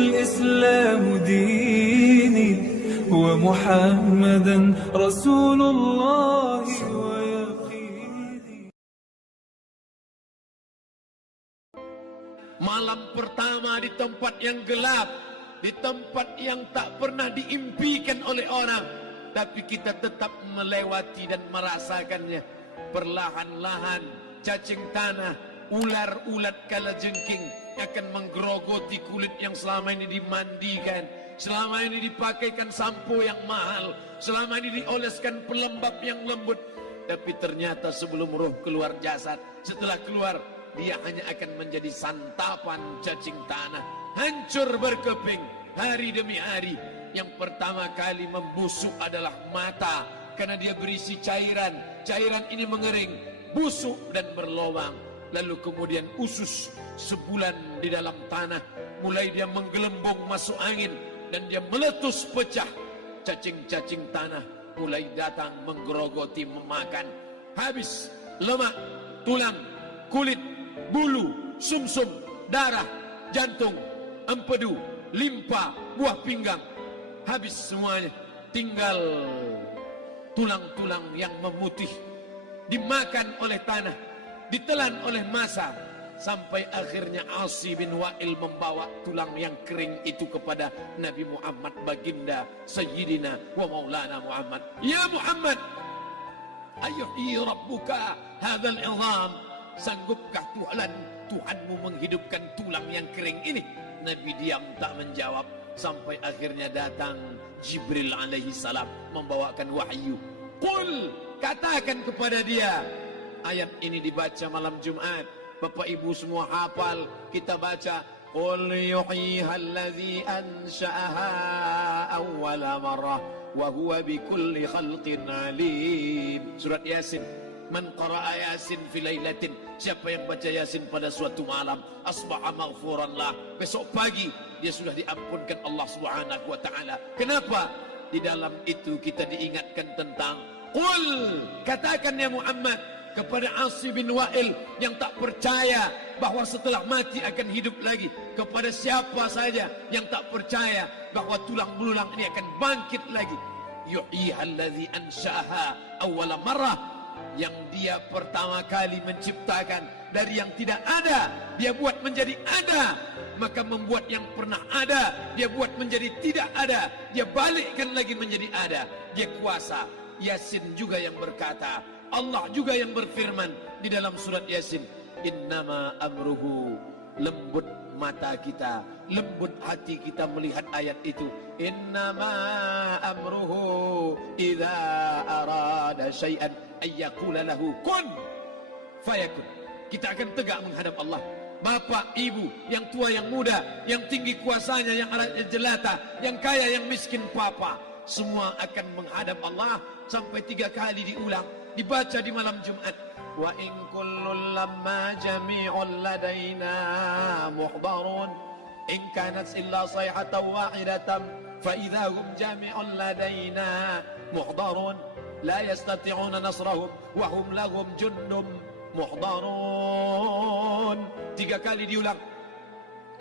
الإسلام ديني ومحمدا رسول الله ويقيني. Malam pertama di tempat yang gelap, di tempat yang tak pernah diimpikan oleh orang, tapi kita tetap melewati dan merasakannya. Perlahan-lahan cacing tanah, ular-ulat kalajengking akan menggerogoti kulit yang selama ini dimandikan, selama ini dipakaikan sampo yang mahal, selama ini dioleskan pelembab yang lembut. Tapi ternyata sebelum roh keluar jasad, setelah keluar, dia hanya akan menjadi santapan cacing tanah. Hancur berkeping hari demi hari. Yang pertama kali membusuk adalah mata, karena dia berisi cairan. Cairan ini mengering, busuk dan berlubang. Lalu kemudian usus sebulan di dalam tanah. Mulai dia menggelembung masuk angin dan dia meletus pecah. Cacing-cacing tanah mulai datang menggerogoti, memakan. Habis lemak, tulang, kulit, bulu, sumsum, darah, jantung, empedu, limpa, buah pinggang. Habis semuanya, tinggal tulang-tulang yang memutih, dimakan oleh tanah, ditelan oleh massa, sampai akhirnya Asi bin Wa'il membawa tulang yang kering itu kepada Nabi Muhammad, baginda Sayyidina wa Maulana Muhammad. Ya Muhammad, ayuhi rabbuka hadzal 'idham, sanggupkah Tuhanmu menghidupkan tulang yang kering ini? Nabi diam tak menjawab, sampai akhirnya datang Jibril alaihi salam membawakan wahyu. Qul, katakan kepada dia. Ayat ini dibaca malam Jumat. Bapak Ibu semua hafal, kita baca. Qul yuhyiha allazi ansha'aha awwala marrah wa huwa bikulli khalqin alim. Surat Yasin. Man qara'a Yasin fi lailatin, siapa yang baca Yasin pada suatu malam, asbaha maghfuran lah, besok pagi dia sudah diampunkan Allah Subhanahu wa taala. Kenapa? Di dalam itu kita diingatkan tentang qul, katakan ya Muhammad kepada Asi bin Wa'il yang tak percaya bahwa setelah mati akan hidup lagi, kepada siapa saja yang tak percaya bahwa tulang belulang ini akan bangkit lagi. Yuhyiha allazi ansha'aha awwala marrah, yang dia pertama kali menciptakan dari yang tidak ada, dia buat menjadi ada. Maka membuat yang pernah ada, dia buat menjadi tidak ada, dia balikkan lagi menjadi ada. Dia kuasa. Yasin juga yang berkata, Allah juga yang berfirman di dalam surat Yasin, innama amruhu, lembut mata kita, lembut hati kita melihat ayat itu. Innama amruhu idza arada syai'an ayyakula lahu kun fayakun. Kita akan tegak menghadap Allah. Bapak, ibu, yang tua, yang muda, yang tinggi kuasanya, yang alatnya jelata, yang kaya, yang miskin, papa, semua akan menghadap Allah. Sampai 3 kali diulang, dibaca di malam Jumat. Wa in kullun lamma jami'un ladaina muhdarun in kanat illa sayhatan wahidatan fa idza hum jami'un ladaina muhdarun la yastati'una nasrahum wa hum lahum jundum muhdarun. 3 kali diulang.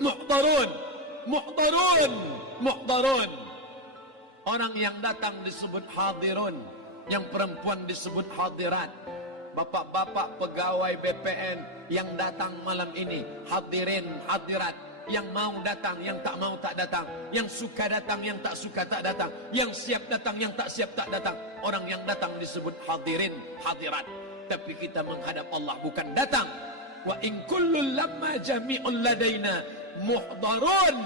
Muhdarun, muhdarun, muhdarun. Orang yang datang disebut hadirun, yang perempuan disebut hadirat. Bapak-bapak pegawai BPN yang datang malam ini, hadirin, hadirat. Yang mau datang, yang tak mau tak datang. Yang suka datang, yang tak suka tak datang. Yang siap datang, yang tak siap tak datang. Orang yang datang disebut hadirin, hadirat. Tapi kita menghadap Allah bukan datang. Wa in kullun lamma jami'un ladaina muhdarun.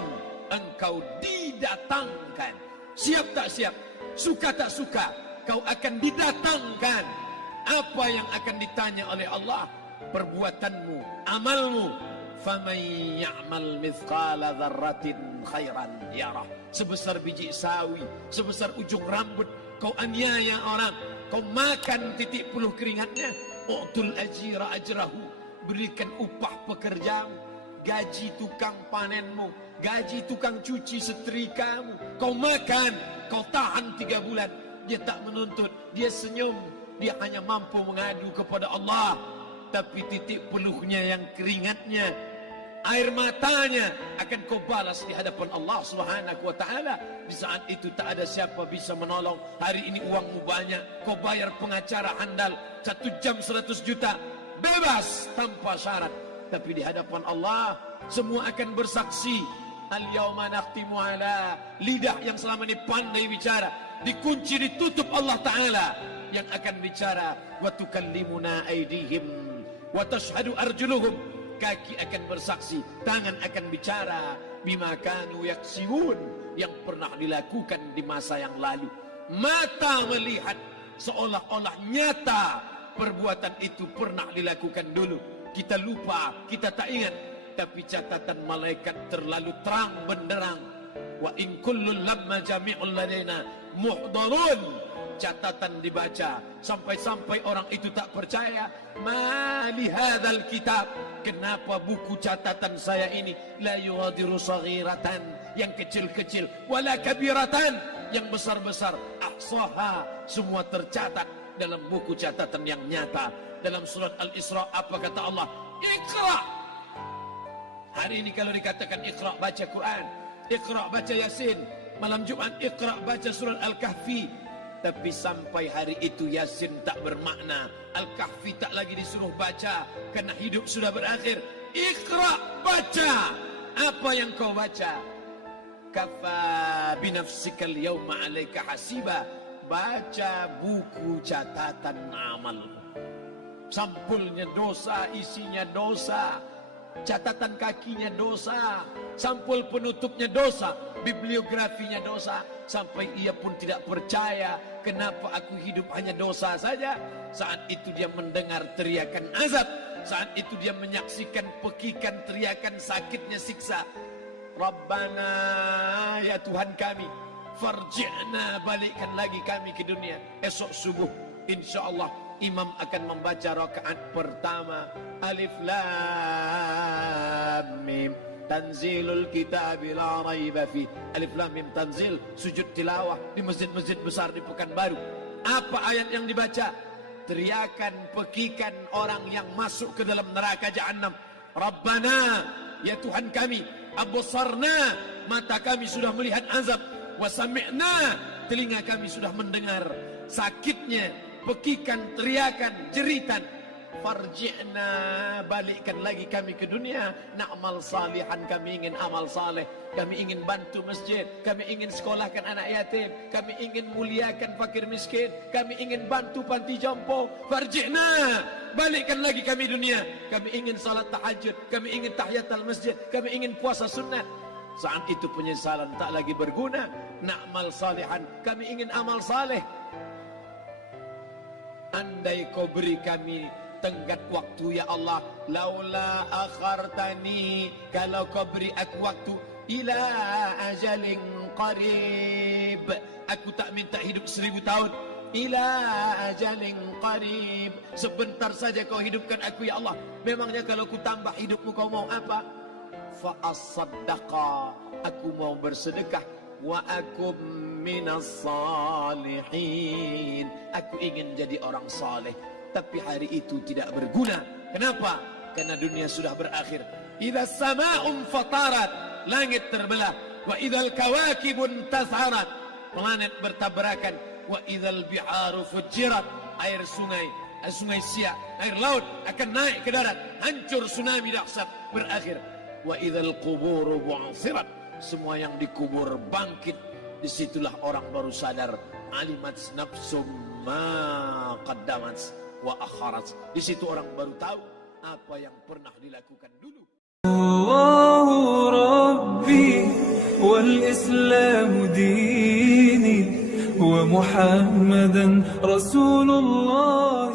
Engkau didatangkan. Siap tak siap, suka tak suka, kau akan didatangkan. Apa yang akan ditanya oleh Allah? Perbuatanmu, amalmu. Faman ya'mal mithqala dzarratin khairan yarah. Sebesar biji sawi, sebesar ujung rambut, kau aniaya orang, kau makan titik puluh keringatnya. U'tul ajira ajrahu, berikan upah pekerjamu, gaji tukang panenmu, gaji tukang cuci setrikamu. Kau makan, kau tahan 3 bulan. Dia tak menuntut, dia senyum. Dia hanya mampu mengadu kepada Allah. Tapi titik peluhnya yang keringatnya air matanya akan kau balas di hadapan Allah Subhanahu wa taala. Di saat itu tak ada siapa bisa menolong. Hari ini uangmu banyak, kau bayar pengacara handal 1 jam 100 juta, bebas tanpa syarat. Tapi di hadapan Allah semua akan bersaksi. Al-yawma nakhtimu ala, lidah yang selama ini pandai bicara dikunci, ditutup Allah Ta'ala yang akan bicara. Wa tukallimuna aydihim wa tashhadu arjuluhum, kaki akan bersaksi, tangan akan bicara. Bima kanu yaksibun, yang pernah dilakukan di masa yang lalu. Mata melihat seolah-olah nyata perbuatan itu pernah dilakukan dulu. Kita lupa, kita tak ingat. Tapi catatan malaikat terlalu terang benderang. Wa in kullun lamma jami'ul ladaina muhdarun. Catatan dibaca sampai-sampai orang itu tak percaya. Ma li hadzal kitab, kenapa buku catatan saya ini la yughadiru saghiratan, yang kecil-kecil, wala kabiratan, yang besar-besar, ahsaha, semua tercatat dalam buku catatan yang nyata. Dalam surat Al-Isra apa kata Allah? Iqra. Hari ini kalau dikatakan Iqra, baca Quran, Iqra, baca Yasin. Malam Jumat Iqra, baca surat Al-Kahfi. Tapi sampai hari itu Yasin tak bermakna, Al-Kahfi tak lagi disuruh baca, karena hidup sudah berakhir. Iqra, baca. Apa yang kau baca? Kafa binafsikal yawma alaika hasiba. Baca buku catatan amal. Sampulnya dosa, isinya dosa. Catatan kakinya dosa, sampul penutupnya dosa, bibliografinya dosa. Sampai ia pun tidak percaya, kenapa aku hidup hanya dosa saja. Saat itu dia mendengar teriakan azab, saat itu dia menyaksikan pekikan teriakan sakitnya siksa. Rabbana, ya Tuhan kami, farji'na, balikkan lagi kami ke dunia. Esok subuh insyaallah imam akan membaca rakaat pertama. Alif Lam Mim, tanzilul kitab la raiba fi. Alif Lam Mim tanzil, sujud tilawah di masjid-masjid besar di Pekanbaru. Apa ayat yang dibaca? Teriakan pekikan orang yang masuk ke dalam neraka jahanam. Rabbana, ya Tuhan kami, absarna, mata kami sudah melihat azab, wa sami'na, telinga kami sudah mendengar sakitnya pekikan, teriakan, jeritan. Farji'na, balikkan lagi kami ke dunia. Na'mal salihan, kami ingin amal saleh, kami ingin bantu masjid, kami ingin sekolahkan anak yatim, kami ingin muliakan fakir miskin, kami ingin bantu panti jompo. Farji'na, balikkan lagi kami dunia. Kami ingin salat tahajud, kami ingin tahiyatul masjid, kami ingin puasa sunat. Saat itu penyesalan tak lagi berguna. Na'mal salihan, kami ingin amal saleh. Andai kau beri kami tenggat waktu ya Allah, laula akhartani, kalau kau beri aku waktu, ila ajalin qarib, aku tak minta hidup 1000 tahun, ila ajalin qarib, sebentar saja kau hidupkan aku ya Allah. Memangnya kalau ku tambah hidupmu kau mau apa? Fa as-saddaqa, aku mau bersedekah. Wa akum minas salihin, aku ingin jadi orang saleh. Tapi hari itu tidak berguna. Kenapa? Karena dunia sudah berakhir. Idza sama'un fatarat, langit terbelah. Wa idzal kawakibun tasharat, planet bertabrakan. Wa idzal biharu fujirat, air sungai Siak, air laut akan naik ke darat, hancur, tsunami dahsyat berakhir. Wa idzal quburu bu'thirat, semua yang dikubur bangkit. Disitulah orang baru sadar, alimat nafsum ma qaddamat wa akharat. Di situ orang baru tahu apa yang pernah dilakukan dulu. Allahu Rabbi wal Islam dini wa Muhammadan Rasulullah.